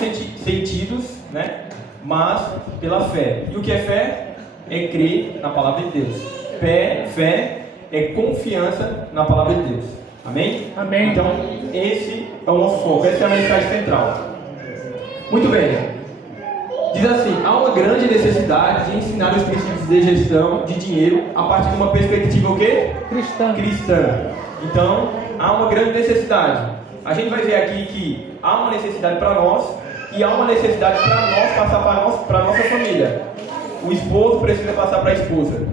sentidos, né? Mas pela fé. E o que é fé? É crer na palavra de Deus. Fé é confiança na palavra de Deus. Amém? Amém. Então, esse é o nosso foco, essa é a mensagem central. Muito bem. Diz assim: há uma grande necessidade de ensinar os princípios de gestão de dinheiro a partir de uma perspectiva o quê? Cristã. Então, há uma grande necessidade. A gente vai ver aqui que há uma necessidade para nós e há uma necessidade para nós passar para a nossa família. O esposo precisa passar para a esposa.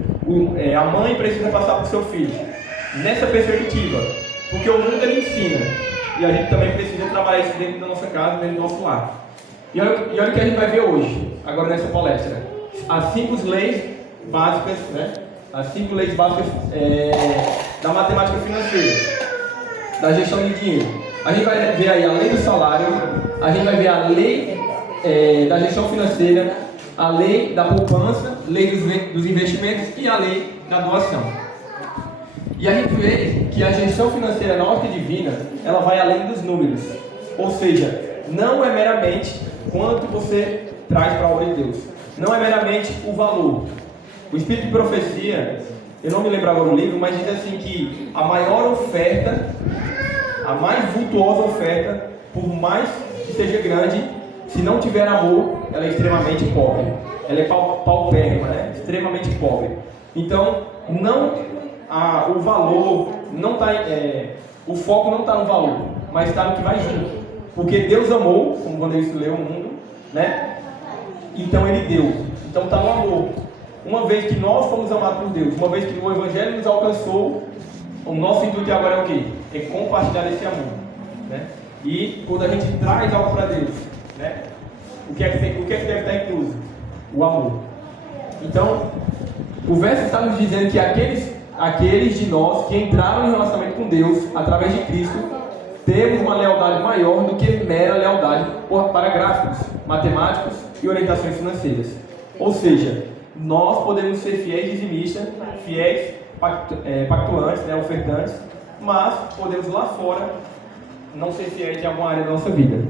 A mãe precisa passar para o seu filho. Nessa perspectiva. Porque o mundo ele ensina. E a gente também precisa trabalhar isso dentro da nossa casa, dentro do nosso lar. E olha o que a gente vai ver hoje, agora nessa palestra. As 5 leis básicas, né? As 5 leis básicas da matemática financeira, da gestão de dinheiro. A gente vai ver aí a lei do salário, a gente vai ver a lei da gestão financeira, a lei da poupança, lei dos investimentos e a lei da doação. E a gente vê que a gestão financeira na ótica divina, ela vai além dos números. Ou seja, não é meramente quanto você traz para a obra de Deus. Não é meramente o valor. O Espírito de Profecia, eu não me lembro agora o livro, mas diz assim que a maior oferta, a mais vultuosa oferta, por mais que seja grande, se não tiver amor, ela é extremamente pobre. Ela é paupérrima, né? Extremamente pobre. Então, o valor não está, o foco não está no valor, mas está no que vai junto. Porque Deus amou, como quando ele leu o mundo, né? Então ele deu. Então está no amor. Uma vez que nós fomos amados por Deus, uma vez que o Evangelho nos alcançou, o nosso intuito agora é o quê? É compartilhar esse amor, né? E quando a gente traz algo para Deus, né? O que é que deve estar incluso? O amor. Então, o verso está nos dizendo que aqueles de nós que entraram em relacionamento com Deus através de Cristo, temos uma lealdade maior do que mera lealdade para gráficos, matemáticos e orientações financeiras. Ou seja, nós podemos ser fiéis dizimistas, fiéis pactuantes, né, ofertantes, mas podemos lá fora não ser fiéis em alguma área da nossa vida.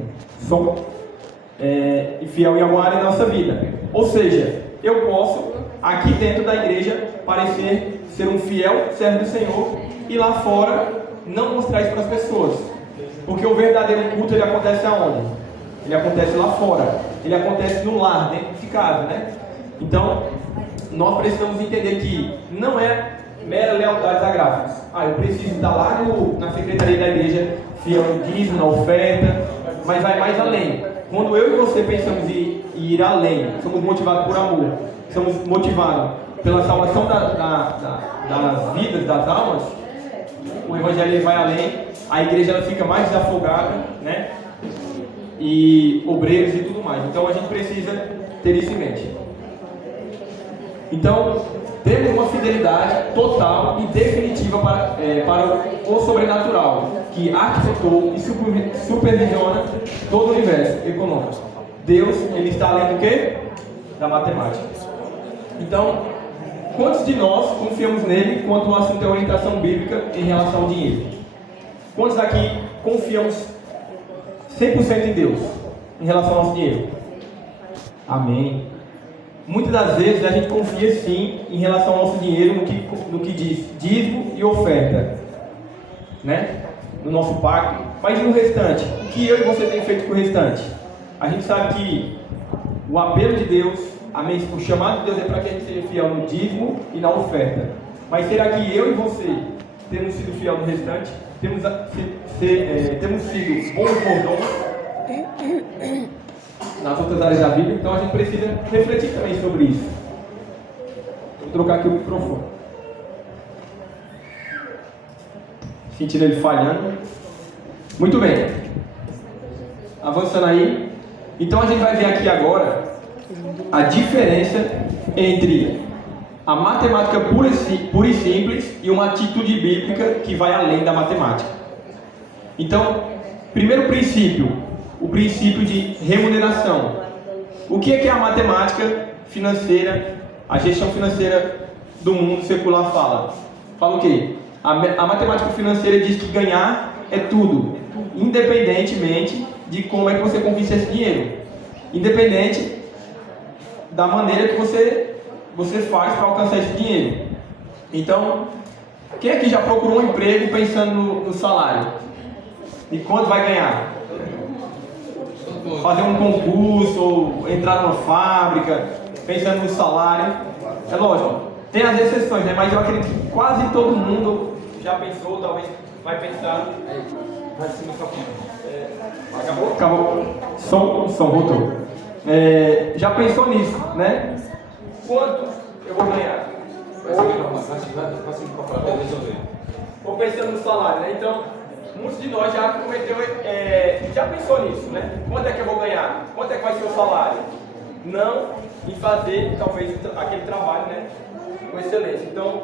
E fiel em alguma área da nossa vida. Ou seja, eu posso, aqui dentro da igreja, parecer ser um fiel servo do Senhor e lá fora não mostrar isso para as pessoas. Porque o verdadeiro culto ele acontece aonde? Ele acontece lá fora. Ele acontece no lar, dentro de casa, né? Então, nós precisamos entender que não é mera lealdade a gráficos. Eu preciso estar lá na secretaria da igreja, fiel no dízimo, na oferta, mas vai mais além. Quando eu e você pensamos em ir além, somos motivados por amor, somos motivados pela salvação das vidas, das almas, o Evangelho vai além, a igreja ela fica mais desafogada, né? E obreiros e tudo mais. Então a gente precisa ter isso em mente. Então, temos uma fidelidade total e definitiva para o sobrenatural, que arquitetou e supervisiona todo o universo econômico. Deus, ele está além do quê? Da matemática. Então, quantos de nós confiamos nele quanto ao assunto da orientação bíblica em relação ao dinheiro? Quantos aqui confiamos 100% em Deus em relação ao nosso dinheiro? Amém. Muitas das vezes a gente confia sim em relação ao nosso dinheiro no que diz dízimo e oferta, né? No nosso pacto. Mas e no restante? O que eu e você tem feito com o restante? A gente sabe que o apelo de Deus, o chamado de Deus é para que a gente seja fiel no dízimo e na oferta. Mas será que eu e você temos sido fiel no restante? Temos sido bons mordomos nas outras áreas da Bíblia? Então a gente precisa refletir também sobre isso. Vou trocar aqui o microfone. Sentindo ele falhando. Muito bem. Avançando aí. Então a gente vai ver aqui agora a diferença entre a matemática pura e simples e uma atitude bíblica que vai além da matemática. Então, primeiro princípio, o princípio de remuneração. O que é a matemática financeira, a gestão financeira do mundo secular fala? Fala o quê? A matemática financeira diz que ganhar é tudo, independentemente de como é que você conquista esse dinheiro, independente da maneira que você faz para alcançar esse dinheiro. Então, quem aqui já procurou um emprego pensando no salário? E quanto vai ganhar? Fazer um concurso ou entrar numa fábrica pensando no salário. É lógico, tem as exceções, né? Mas eu acredito que quase todo mundo já pensou, talvez vai pensar. Vai se acabou? Acabou. Som, voltou. Já pensou nisso, né? Quanto eu vou ganhar? Ou pensando no salário, né? Então, muitos de nós já já pensou nisso, né? Quanto é que eu vou ganhar? Quanto é que vai ser o salário? Não em fazer, talvez, aquele trabalho, né? Com excelência. Então,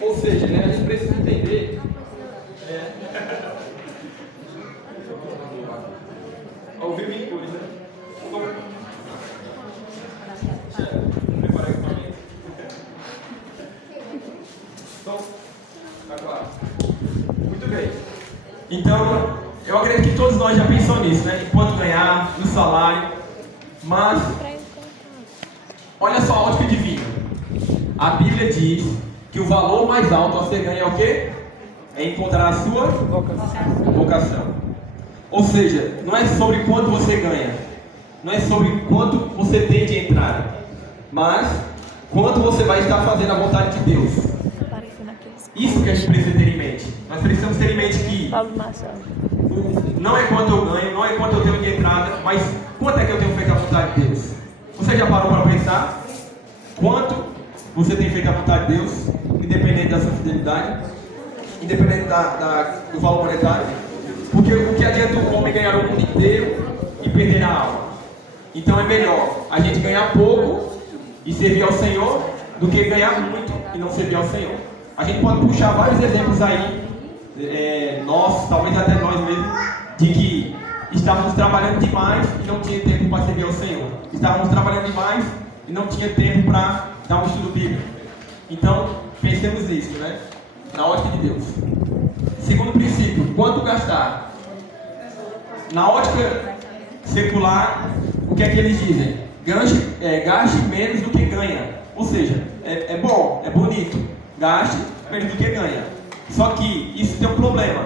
ou seja, né? A gente precisa entender... Ao vivo em cores, né? Deixa eu preparar o equipamento. Então, tá claro. Muito bem. Então, eu acredito que todos nós já pensamos nisso, né? Em quanto ganhar, no salário. Mas, olha só a ótica divina. A Bíblia diz que o valor mais alto a ser ganho é o quê? É encontrar a sua vocação. Ou seja, não é sobre quanto você ganha, não é sobre quanto você tem de entrada, mas quanto você vai estar fazendo a vontade de Deus. Isso que a gente precisa ter em mente. Nós precisamos ter em mente que não é quanto eu ganho, não é quanto eu tenho de entrada, mas quanto é que eu tenho feito a vontade de Deus. Você já parou para pensar quanto você tem feito a vontade de Deus, independente da sua fidelidade, independente do valor monetário? Porque o que adianta o homem ganhar o mundo inteiro e perder a alma? Então é melhor a gente ganhar pouco e servir ao Senhor do que ganhar muito e não servir ao Senhor. A gente pode puxar vários exemplos aí, nós, talvez até nós mesmos, de que estávamos trabalhando demais e não tinha tempo para servir ao Senhor. Estávamos trabalhando demais e não tinha tempo para dar um estudo bíblico. Então, pensemos nisso, né? Na ótica de Deus. Segundo princípio, quanto gastar? Na ótica secular, o que é que eles dizem? Gaste menos do que ganha. Ou seja, é bom, é bonito. Gaste menos do que ganha. Só que isso tem um problema.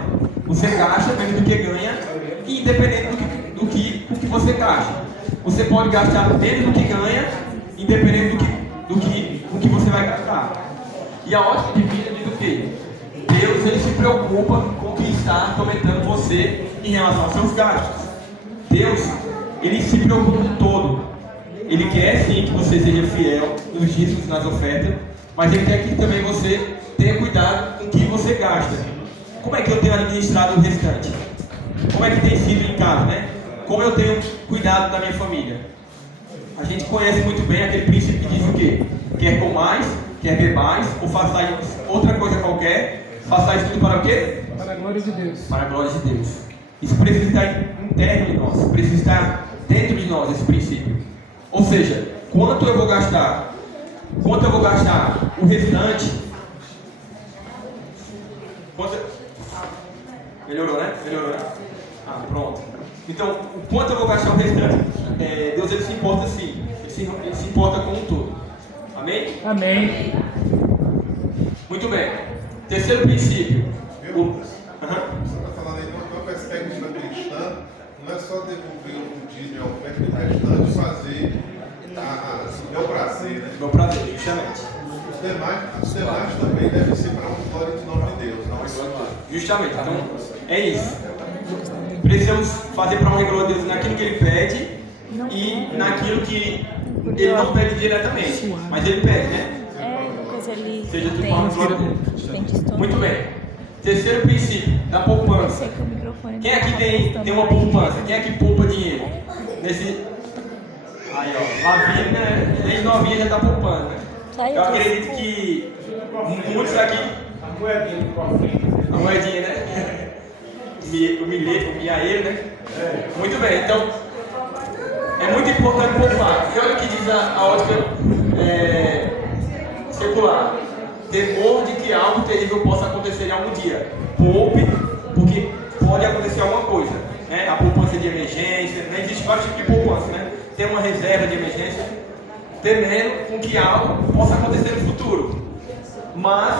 Você gasta menos do que ganha, independente do que você gasta. Você pode gastar menos do que ganha, independente do que você vai gastar. E a ótica divina diz o quê? Deus, ele se preocupa com o que está atormentando você em relação aos seus gastos. Deus, ele se preocupa com todo. Ele quer sim que você seja fiel nos dízimos, nas ofertas, mas ele quer que também você tenha cuidado com o que você gasta. Como é que eu tenho administrado o restante? Como é que tem sido em casa, né? Como eu tenho cuidado da minha família? A gente conhece muito bem aquele princípio que diz o quê? Quer comais, quer bebais, ou façais outra coisa qualquer, façais tudo para o quê? Para a glória de Deus. Para a glória de Deus. Isso precisa estar interno de nós, precisa estar dentro de nós, esse princípio. Ou seja, quanto eu vou gastar? Quanto eu vou gastar o restante? Melhorou, né? Melhorou, né? Ah, pronto. Então, o quanto eu vou gastar o restante? Deus, ele se importa sim. Ele se importa com um todo. Amém? Amém. Muito bem. Terceiro princípio. Você está falando aí de uma perspectiva cristã, não é só devolver o dízimo e a oferta do restante, fazer o meu prazer, né? Meu prazer, justamente. Os demais também devem ser para a glória do nome de Deus, não é só Justamente. Então, é isso. Precisamos fazer para honra e glória de Deus naquilo que Ele pede e naquilo que Ele não pede diretamente, mas Ele pede, né? Pois ele Seja tudo tem, para a glória de Deus. tem distúrbio. Muito bem. Terceiro princípio, da poupança. Sei que o microfone Quem tá aqui tem uma afastando poupança? Quem aqui poupa dinheiro? Nesse... Aí, ó, Lavinha, né? Desde novinha já está poupando, né? Eu acredito que muitos aqui... A moedinha, né? O milheiro, o miaeiro, né? Muito bem, então... É muito importante poupar. E olha o que diz a ótica secular. Temor de que algo terrível possa acontecer em algum dia. Poupe, porque pode acontecer alguma coisa. né? A poupança de emergência, né? Existe vários tipos de poupança, né? Ter uma reserva de emergência, temendo com que algo possa acontecer no futuro. Mas,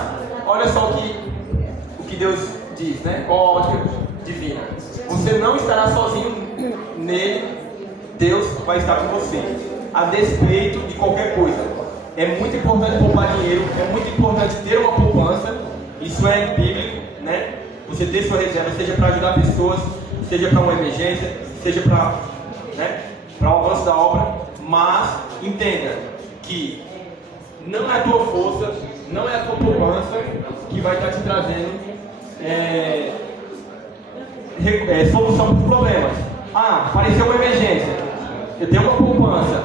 olha só o que Deus diz, né? Qual a ótica divina? Você não estará sozinho nele, Deus vai estar com você, a despeito de qualquer coisa. É muito importante poupar dinheiro, é muito importante ter uma poupança, isso é bíblico, né? Você ter sua reserva, seja para ajudar pessoas, seja para uma emergência, seja para, né, para o avanço da obra, mas entenda que não é a tua força, não é a tua poupança que vai estar te trazendo solução para os problemas. Apareceu uma emergência, eu tenho uma poupança,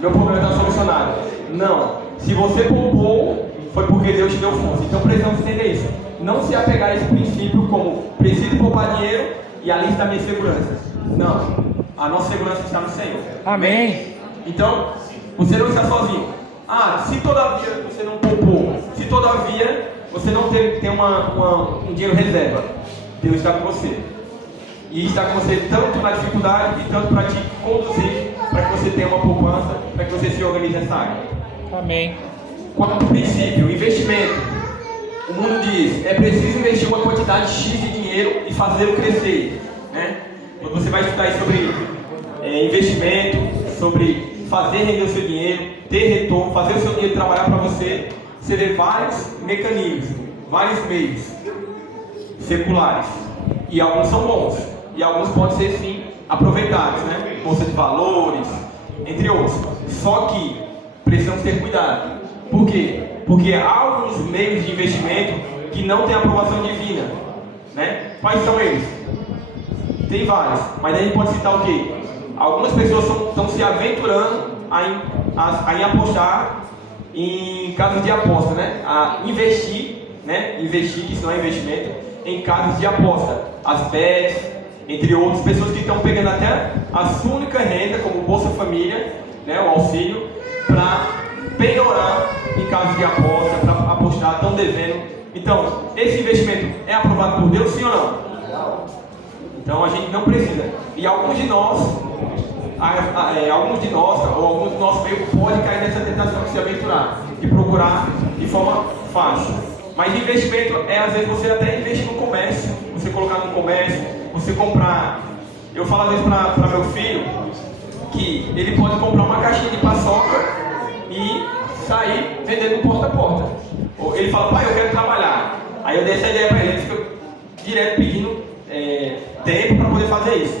meu problema está solucionado. Não, se você poupou, foi porque Deus te deu força. Então precisamos entender isso. Não se apegar a esse princípio como preciso poupar dinheiro e ali está a minha segurança. Não, a nossa segurança está no Senhor. Amém. Então, você não está sozinho. Se todavia você não poupou, se todavia você não tem um dinheiro reserva, Deus está com você. E está com você tanto na dificuldade e tanto para te conduzir, para que você tenha uma poupança, para que você se organize nessa área. Amém. Quarto princípio, investimento. O mundo diz, é preciso investir uma quantidade X de dinheiro e fazê-lo crescer, né? Quando você vai estudar sobre investimento, sobre fazer render o seu dinheiro, ter retorno, fazer o seu dinheiro trabalhar para você vê vários mecanismos, vários meios seculares. E alguns são bons, e alguns podem ser sim aproveitados, né? Bolsa de valores, entre outros. Só que precisamos ter cuidado. Por quê? Porque há alguns meios de investimento que não têm aprovação divina, né? Quais são eles? Tem vários, mas a gente pode citar o quê? Algumas pessoas estão se aventurando a apostar em casas de aposta, né? A investir, né? Investir, que isso não é investimento, em casas de aposta, as bets, entre outros, pessoas que estão pegando até a sua única renda, como Bolsa Família, né? O auxílio, para penhorar em casas de aposta, para apostar, estão devendo. Então, esse investimento é aprovado por Deus, sim ou não? Então a gente não precisa. E alguns de nós ou alguns do nosso meio pode cair nessa tentação de se aventurar, de procurar de forma fácil. Mas investimento às vezes você até investe no comércio, você colocar no comércio, você comprar. Eu falo às vezes para meu filho que ele pode comprar uma caixinha de paçoca e sair vendendo porta a porta. Ele fala, pai, eu quero trabalhar. Aí eu dei essa ideia para ele, ele fica direto pedindo tempo para poder fazer isso.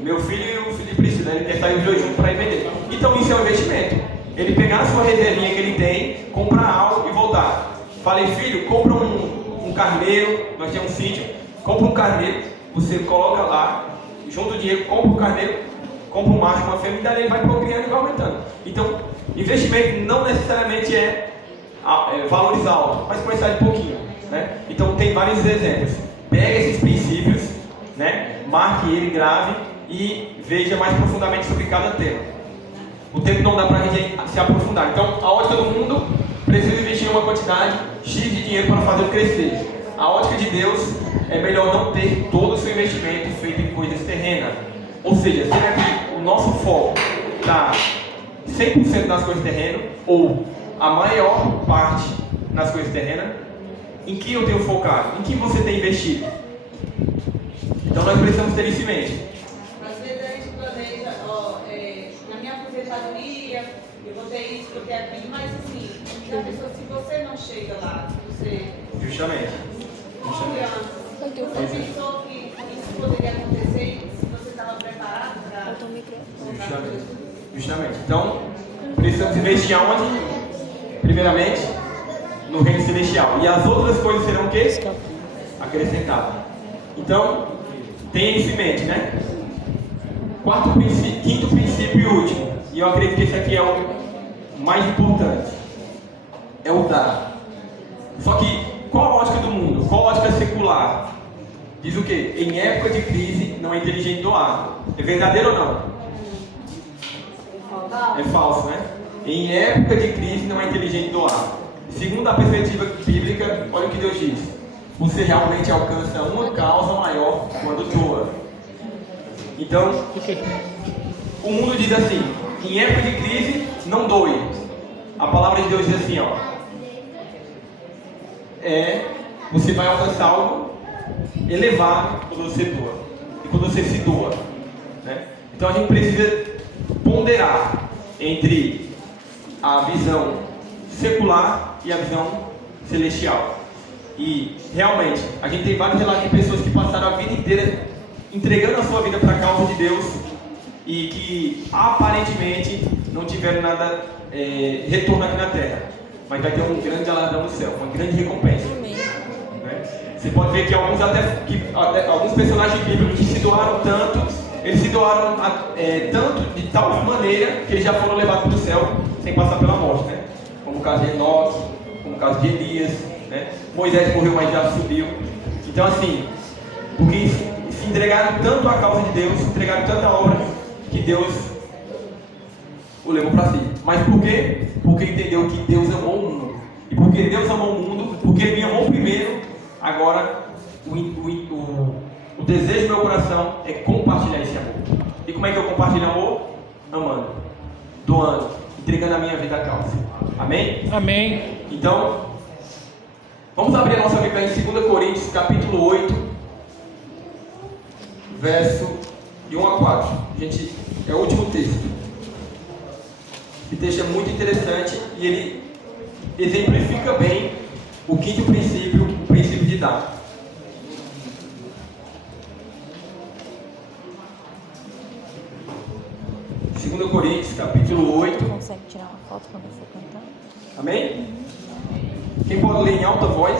Meu filho e o filho de Priscila, ele quer sair os dois juntos para ir vender. Então isso é um investimento. Ele pegar a sua reservinha que ele tem, comprar algo e voltar. Falei, filho, compra um carneiro, nós temos um sítio, compra um carneiro, você coloca lá, junta o dinheiro, compra um carneiro, compra um macho, uma fêmea, e daí ele vai procriando e vai aumentando. Então, investimento não necessariamente é valores altos, mas começar de pouquinho, né? Então tem vários exemplos. Pega esses princípios, né? Marque ele, grave e veja mais profundamente sobre cada tema. O tempo não dá para a gente se aprofundar. Então, a ótica do mundo precisa investir uma quantidade X de dinheiro para fazer crescer. A ótica de Deus é melhor não ter todo o seu investimento feito em coisas terrenas. Ou seja, será que o nosso foco está 100% nas coisas terrenas ou a maior parte nas coisas terrenas? Em que eu tenho focado? Em que você tem investido? Então nós precisamos ter isso em mente. Às vezes a gente planeja, na minha aposentadoria, eu vou ter isso, eu vou ter aquilo, mas assim, já pensou, se você não chega lá, você... Justamente. Você pensou que isso poderia acontecer se você estava preparado para... Justamente. Então, precisamos investir aonde? Primeiramente, no reino celestial. E as outras coisas serão o quê? Acrescentadas. Então, tenha isso em mente, né? Quinto princípio e último. E eu acredito que esse aqui é o mais importante. É o dar. Só que, qual a ótica do mundo? Qual a ótica secular? Diz o quê? Em época de crise, não é inteligente doar. É verdadeiro ou não? É falso, né? Em época de crise, não é inteligente doar. Segundo a perspectiva bíblica, olha o que Deus diz. Você realmente alcança uma causa maior quando doa. Então, o mundo diz assim, em época de crise, não doe. A palavra de Deus diz assim, ó. Você vai alcançar algo elevado quando você doa. E quando você se doa. Né? Então a gente precisa ponderar entre a visão secular e a visão celestial. E realmente, a gente tem vários relatos de pessoas que passaram a vida inteira entregando a sua vida para a causa de Deus e que aparentemente não tiveram nada retorno aqui na terra, mas vai ter um grande galardão no céu, uma grande recompensa. Né? Você pode ver que alguns personagens bíblicos que se doaram tanto, eles se doaram tanto de tal maneira que eles já foram levados para o céu sem passar pela morte, né? Como o caso de Enoque, como o caso de Elias, né? Moisés morreu, mas já subiu. Então assim, porque se entregaram tanto à causa de Deus, se entregaram tanta obra que Deus o levou para si. Mas por quê? Porque entendeu que Deus amou o mundo. E porque Deus amou o mundo, porque Ele me amou primeiro, agora o desejo do meu coração é compartilhar esse amor. E como é que eu compartilho amor? Amando, doando, entregando a minha vida à causa. Amém? Amém. Então, vamos abrir a nossa Bíblia em 2 Coríntios, capítulo 8, verso de 1 a 4. Gente, é o último texto. Esse texto é muito interessante e ele exemplifica bem o quinto princípio, o princípio de dar. Segundo Coríntios, capítulo 8. Consegue tirar uma foto quando for cantar? Amém? Quem pode ler em alta voz?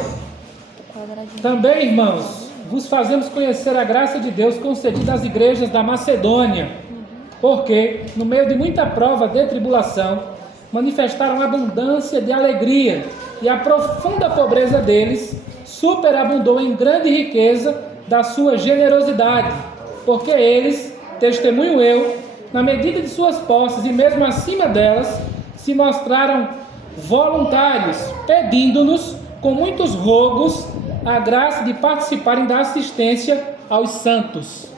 O quadradinho. Também, irmãos, vos fazemos conhecer a graça de Deus concedida às igrejas da Macedônia, porque, no meio de muita prova de tribulação, manifestaram abundância de alegria, e a profunda pobreza deles superabundou em grande riqueza da sua generosidade, porque eles, testemunho eu, na medida de suas posses e mesmo acima delas, se mostraram voluntários, pedindo-nos, com muitos rogos, a graça de participarem da assistência aos santos.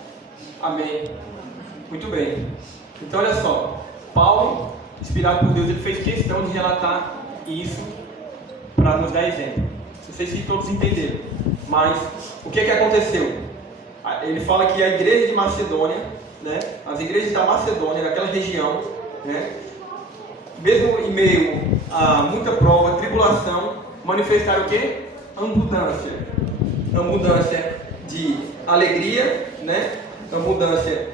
Amém. Muito bem. Então olha só, Paulo, inspirado por Deus, ele fez questão de relatar isso para nos dar exemplo. Não sei se todos entenderam, mas o que aconteceu? Ele fala que a igreja de Macedônia, né, as igrejas da Macedônia, naquela região, né, mesmo em meio a muita prova, tribulação, manifestaram o quê? Abundância. Abundância de alegria, né? Abundância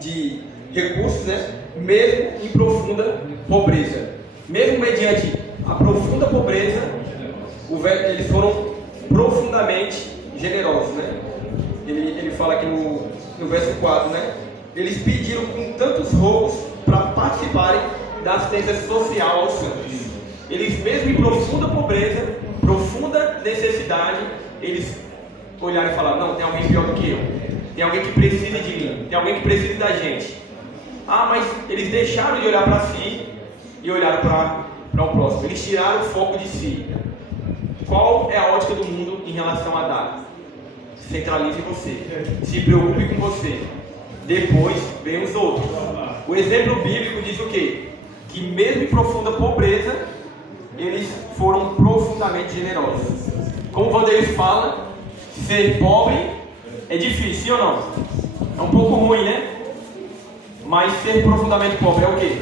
de recursos, né? Mesmo em profunda pobreza. Mesmo mediante a profunda pobreza, eles foram profundamente generosos, né? Ele fala aqui no verso 4, né? Eles pediram com tantos rogos para participarem da assistência social aos santos. Eles, mesmo em profunda pobreza, profunda necessidade, eles olharam e falaram: não, tem alguém pior do que eu, tem alguém que precisa de mim, tem alguém que precisa da gente. Mas eles deixaram de olhar para si e olharam para o próximo. Eles tiraram o foco de si. Qual é a ótica do mundo em relação a dar? Centralize você, se preocupe com você, depois vem os outros. O exemplo bíblico diz o quê? Que mesmo em profunda pobreza, eles foram profundamente generosos. Como o Vanderlei fala, ser pobre é difícil, sim ou não? É um pouco ruim, né? Mas ser profundamente pobre é o quê?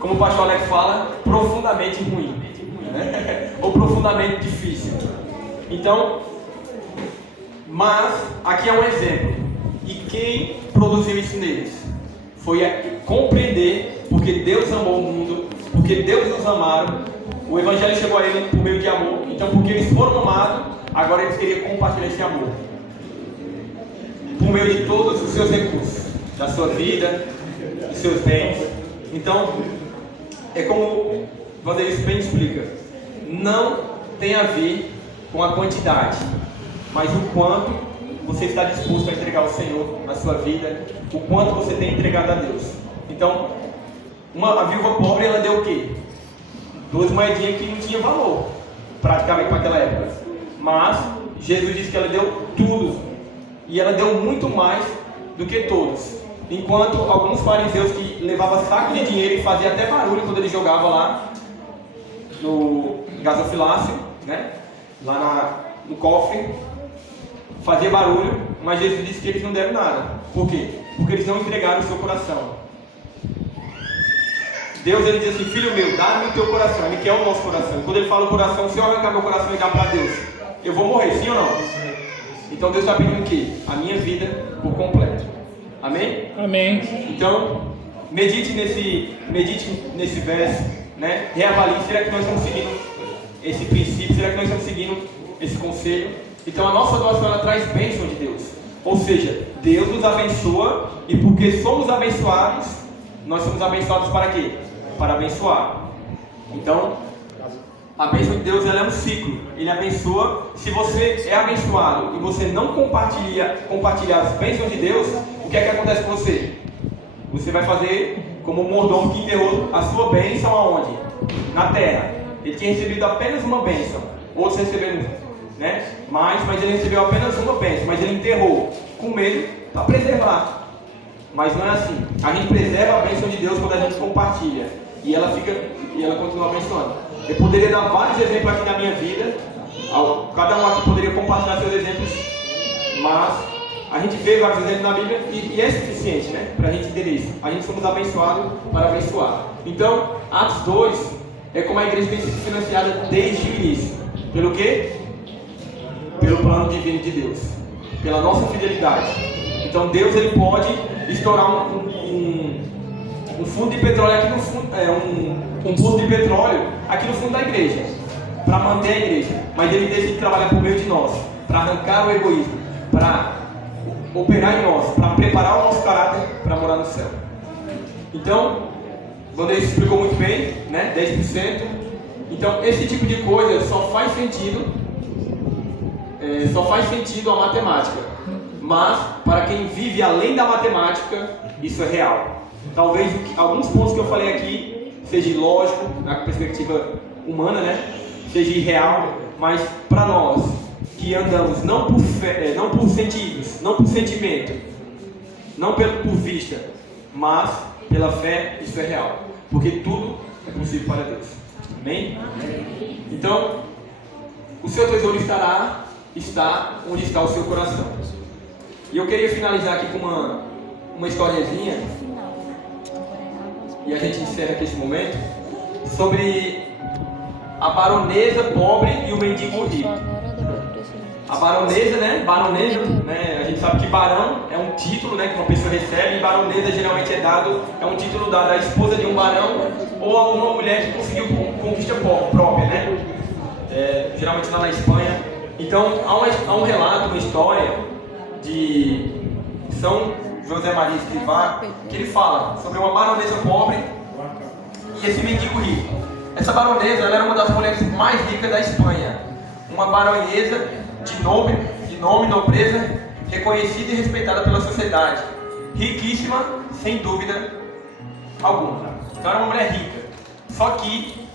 Como o pastor Alex fala, profundamente ruim, né? Ou profundamente difícil. Então, mas aqui é um exemplo. E quem produziu isso neles? Foi compreender, porque Deus amou o mundo, porque Deus nos amaram. O Evangelho chegou a ele por meio de amor. Então, porque eles foram amados, agora eles queriam compartilhar esse amor por meio de todos os seus recursos, da sua vida, dos seus bens. Então, é como o Vanderlei bem explica: não tem a ver com a quantidade, mas o quanto você está disposto a entregar ao Senhor na sua vida, o quanto você tem entregado a Deus. Então, a viúva pobre, ela deu o quê? 2 moedinhas que não tinha valor, praticamente para aquela época. Mas Jesus disse que ela deu tudo, e ela deu muito mais do que todos. Enquanto alguns fariseus que levavam saco de dinheiro e faziam até barulho quando ele jogava lá no gasofilácio, né? Lá no cofre, fazia barulho, mas Jesus disse que eles não deram nada. Por quê? Porque eles não entregaram o seu coração. Deus, ele diz assim: filho meu, dá-me o teu coração. Ele quer o nosso coração. Quando ele fala o coração, se eu arrancar meu coração e dar para Deus, eu vou morrer, sim ou não? Então Deus está pedindo o quê? A minha vida por completo. Amém? Amém. Então, medite nesse verso, né? Reavalie, será que nós estamos seguindo esse princípio? Será que nós estamos seguindo esse conselho? Então a nossa doação, ela traz bênção de Deus. Ou seja, Deus nos abençoa, e porque somos abençoados, nós somos abençoados para quê? Para abençoar. Então, a bênção de Deus, ela é um ciclo. Ele abençoa. Se você é abençoado e você não compartilhar as bênçãos de Deus, o que é que acontece com você? Você vai fazer como um mordomo que enterrou a sua bênção aonde? Na terra. Ele tinha recebido apenas uma bênção. Outros receberam, né? mas ele recebeu apenas uma bênção, mas ele enterrou com medo para preservar. Mas não é assim. A gente preserva a bênção de Deus quando a gente compartilha, e ela continua abençoando. Eu poderia dar vários exemplos aqui na minha vida, cada um aqui poderia compartilhar seus exemplos, mas a gente vê vários exemplos na Bíblia e é suficiente, né, para a gente entender isso. A gente somos abençoados para abençoar. Então, Atos 2 é como a igreja tem sido financiada desde o início. Pelo quê? Pelo plano divino de Deus, pela nossa fidelidade. Então Deus, ele pode estourar um fundo de petróleo aqui no fundo, um poço de petróleo aqui no fundo da igreja, para manter a igreja, mas ele decide trabalhar por meio de nós, para arrancar o egoísmo, para operar em nós, para preparar o nosso caráter para morar no céu. Então, Vanessa explicou muito bem, né? 10%. Então, esse tipo de coisa só faz sentido a matemática. Mas, para quem vive além da matemática, isso é real. Talvez alguns pontos que eu falei aqui seja ilógico, na perspectiva humana, né? Seja irreal, mas para nós que andamos não por fé, não por sentidos, não por sentimento, não por vista, mas pela fé, isso é real. Porque tudo é possível para Deus. Amém? Então, o seu tesouro está onde está o seu coração. E eu queria finalizar aqui com uma historiazinha, e a gente encerra aqui esse momento, sobre a baronesa pobre e o mendigo rico. A baronesa, né? A gente sabe que barão é um título, né, que uma pessoa recebe, e baronesa geralmente é um título dado à esposa de um barão ou a uma mulher que conseguiu conquista própria, né? Geralmente lá na Espanha. Então há um relato, uma história de São José Maria Escrivá, que ele fala sobre uma baronesa pobre e esse mendigo rico. Essa baronesa, ela era uma das mulheres mais ricas da Espanha, uma baronesa de nome, nobreza, reconhecida e respeitada pela sociedade, riquíssima, sem dúvida alguma. Então era uma mulher rica, só que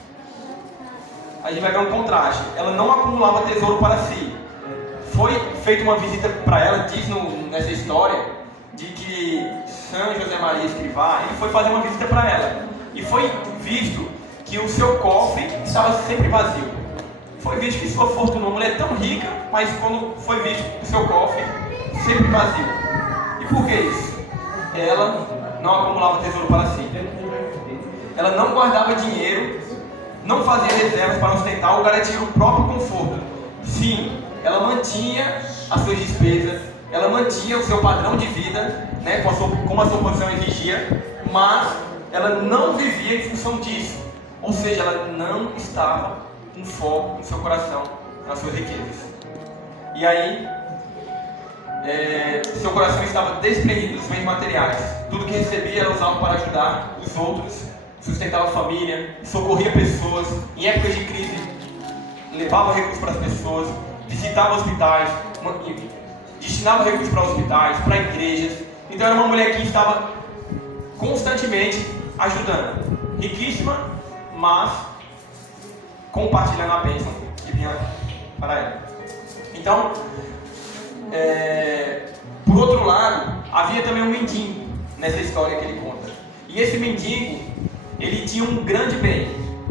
a gente vai ver um contraste. Ela não acumulava tesouro para si. Foi feita uma visita para ela, diz nessa história, de que São José Maria Escrivá, ele foi fazer uma visita para ela, e foi visto que o seu cofre estava sempre vazio. Foi visto que sua fortuna, uma mulher tão rica, mas quando foi visto o seu cofre sempre vazio. E por que isso? Ela não acumulava tesouro para si. Ela não guardava dinheiro, não fazia reservas para ostentar ou garantir o próprio conforto. Sim, ela mantinha as suas despesas, ela mantinha o seu padrão de vida, né, como a sua posição exigia, mas ela não vivia em função disso. Ou seja, ela não estava com foco no seu coração, nas suas riquezas. E aí, seu coração estava desprovido dos bens materiais. Tudo que recebia ela usava para ajudar os outros, sustentava a família, socorria pessoas. Em épocas de crise, levava recursos para as pessoas, visitava hospitais, destinava recursos para hospitais, para igrejas. Então era uma mulher que estava constantemente ajudando, riquíssima, mas compartilhando a bênção que vinha para ela. Então, por outro lado, havia também um mendigo nessa história que ele conta. E esse mendigo, ele tinha um grande bem.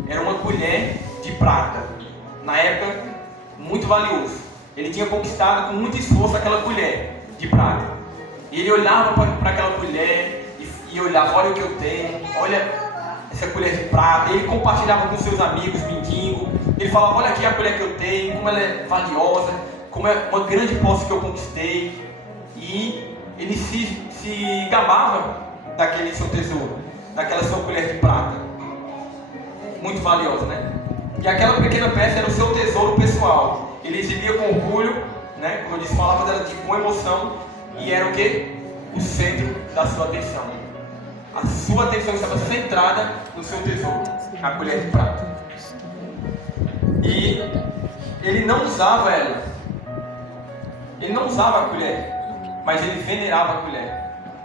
Era uma colher de prata. Na época, muito valioso. Ele tinha conquistado com muito esforço aquela colher de prata. E ele olhava para aquela colher e olhava, olha o que eu tenho, olha essa colher de prata. Ele compartilhava com seus amigos mendigos. Ele falava, olha aqui a colher que eu tenho, como ela é valiosa, como é uma grande posse que eu conquistei. E ele se gabava daquele seu tesouro, daquela sua colher de prata. Muito valiosa, né? E aquela pequena peça era o seu tesouro pessoal. Ele exibia com orgulho, né? Como eu disse, falava dela com emoção. E era o quê? O centro da sua atenção. A sua atenção estava centrada no seu tesouro, a colher de prata. E ele não usava ela. Ele não usava a colher, mas ele venerava a colher.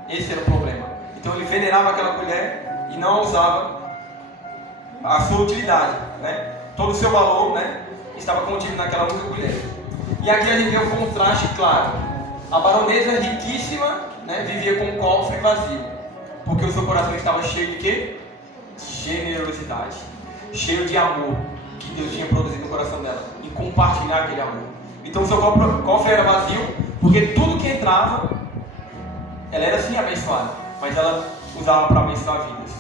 Esse era o problema. Então ele venerava aquela colher e não usava a sua utilidade, né? Todo o seu valor, né, estava contido naquela única colher. E aqui a gente vê um contraste claro. A baronesa riquíssima, né, vivia com um cofre vazio, porque o seu coração estava cheio de quê? De generosidade, cheio de amor que Deus tinha produzido no coração dela, em compartilhar aquele amor. Então o seu cofre era vazio, porque tudo que entrava, ela era sim abençoada, mas ela usava para abençoar vidas,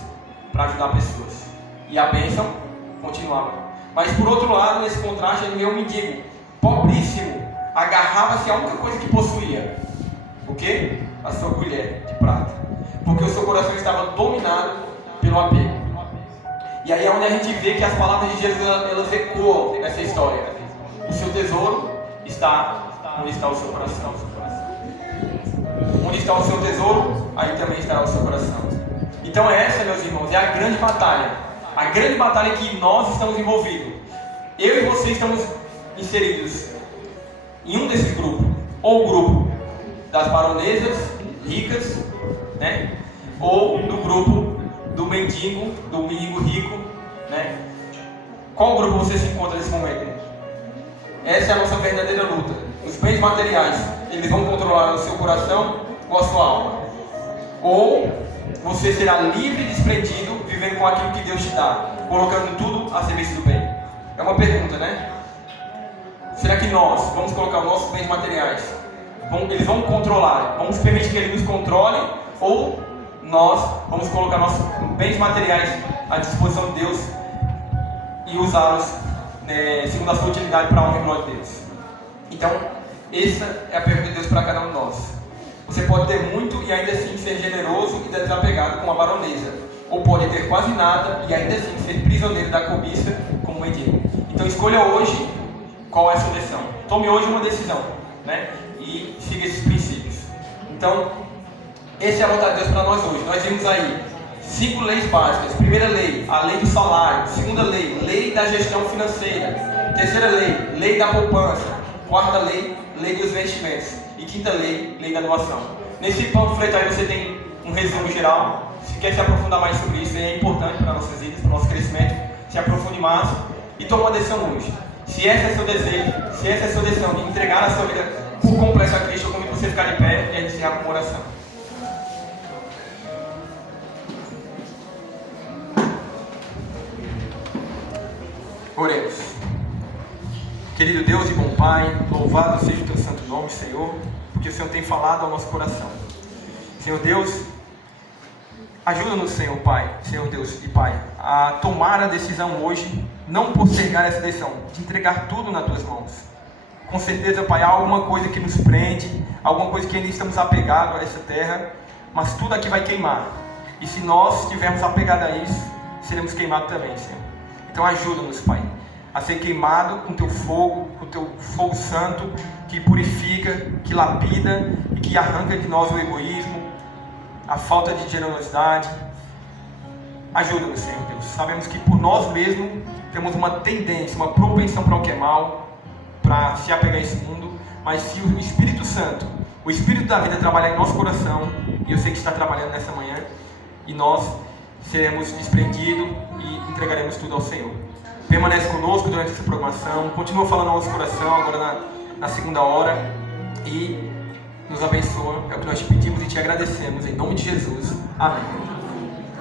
para ajudar pessoas. E a bênção continuava. Mas por outro lado, nesse contraste, ele vê um mendigo pobríssimo, agarrava-se à única coisa que possuía. O quê? A sua colher de prata. Porque o seu coração estava dominado pelo apego. E aí é onde a gente vê que as palavras de Jesus, elas ecoam nessa história. O seu tesouro está onde está o seu coração. Onde está o seu tesouro, aí também estará o seu coração. Então essa, meus irmãos, é a grande batalha. A grande batalha que nós estamos envolvidos. Eu e você estamos inseridos em um desses grupos. Ou o grupo das baronesas ricas, né? Ou do grupo do mendigo rico, né? Qual grupo você se encontra nesse momento? Essa é a nossa verdadeira luta. Os bens materiais, eles vão controlar o seu coração ou a sua alma. Ou você será livre e desprendido, vivendo com aquilo que Deus te dá, colocando tudo a serviço do bem. É uma pergunta, né? Será que nós vamos colocar os nossos bens materiais? Eles vão controlar, vamos permitir que eles nos controlem? Ou nós vamos colocar nossos bens materiais à disposição de Deus e usá-los segundo a sua utilidade para a honra e glória de Deus? Então, essa é a pergunta de Deus para cada um de nós. Você pode ter muito e ainda assim ser generoso e desapegado como a baronesa. Ou pode ter quase nada e ainda assim ser prisioneiro da cobiça como o mendigo. Então escolha hoje qual é a sua decisão. Tome hoje uma decisão, né? E siga esses princípios. Então, essa é a vontade de Deus para nós hoje. Nós vimos aí 5 leis básicas. Primeira lei, a lei do salário. Segunda lei, lei da gestão financeira. Terceira lei, lei da poupança. Quarta lei, lei dos investimentos. E quinta lei, lei da doação. Nesse panfleto aí você tem um resumo geral. Se quer se aprofundar mais sobre isso, é importante para nossas vidas, para o nosso crescimento. Se aprofunde mais e tome uma decisão hoje. Se esse é seu desejo, se essa é a sua decisão de entregar a sua vida por completo a Cristo, eu convido você a ficar de pé e a gente encerrar com uma oração. Oremos. Querido Deus e bom Pai, louvado seja o teu santo nome, Senhor, porque o Senhor tem falado ao nosso coração. Senhor Deus, ajuda-nos, Senhor Pai, Senhor Deus e Pai, a tomar a decisão hoje, não postergar essa decisão, de entregar tudo nas tuas mãos. Com certeza, Pai, há alguma coisa que nos prende, alguma coisa que ainda estamos apegados a essa terra, mas tudo aqui vai queimar. E se nós estivermos apegados a isso, seremos queimados também, Senhor. Então ajuda-nos, Pai, a ser queimado com teu fogo santo, que purifica, que lapida e que arranca de nós o egoísmo, a falta de generosidade. Ajuda-nos, Senhor Deus. Sabemos que por nós mesmos temos uma tendência, uma propensão para o que é mal, para se apegar a esse mundo, mas se o Espírito Santo, o Espírito da vida trabalhar em nosso coração, e eu sei que está trabalhando nessa manhã, e nós seremos desprendidos e entregaremos tudo ao Senhor. Permanece conosco durante essa programação, continua falando ao nosso coração agora na segunda hora, e nos abençoa. É o que nós te pedimos e te agradecemos. Em nome de Jesus. Amém.